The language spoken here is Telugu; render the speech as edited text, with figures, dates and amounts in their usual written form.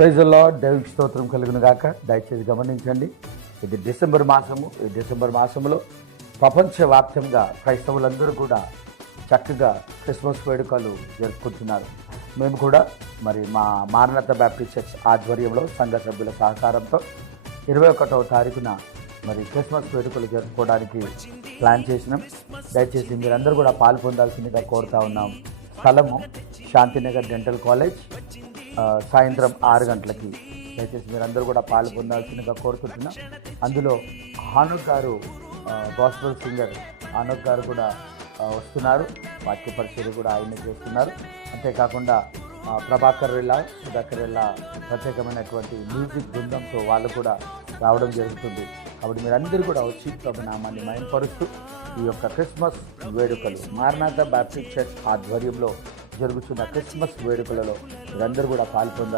Praise the lord. దేవునికి స్తోత్రం కలుగును గాక. దయచేసి గమనించండి, ఇది డిసెంబర్ మాసము. ఈ డిసెంబర్ మాసంలో ప్రపంచవ్యాప్తంగా క్రైస్తవులందరూ కూడా చక్కగా క్రిస్మస్ వేడుకలు జరుపుకుంటున్నారు. మేము కూడా మరి మా మారనాథ బ్యాప్టిస్ట్ చర్చ్ ఆధ్వర్యంలో సంఘ సభ్యుల సహకారంతో 21వ తారీఖున మరి క్రిస్మస్ వేడుకలు జరుపుకోవడానికి ప్లాన్ చేసినాం. దయచేసి మీరందరూ కూడా పాలు పొందాల్సిందిగా కోరుతా ఉన్నాం. స్థలము శాంతినగర్ డెంటల్ కాలేజ్, సాయంత్రం 6 గంటలకి. దయచేసి మీరందరూ కూడా పాలు పొందాల్సిందిగా కోరుకుంటున్నాం. అందులో హానుక్ గారు, గాస్పెల్ సింగర్ హానుక్ గారు కూడా వస్తున్నారు. వాక్య పరిచయం కూడా ఆయన చేస్తున్నారు. అంతేకాకుండా ప్రభాకర్ రెల్లా, సుధాకర్ రెల్లా ప్రత్యేకమైనటువంటి మ్యూజిక్ బృందంతో వాళ్ళు కూడా రావడం జరుగుతుంది. కాబట్టి మీరందరూ కూడా వచ్చి ప్రభు నామాన్ని మయంపరుస్తూ ఈ యొక్క క్రిస్మస్ వేడుకలు మారనాథ బ్యాప్టిస్ట్ చర్చ్ ఆధ్వర్యంలో జరుగుతున్న క్రిస్మస్ వేడుకలలో మీరందరూ కూడా పాల్పొందాలి.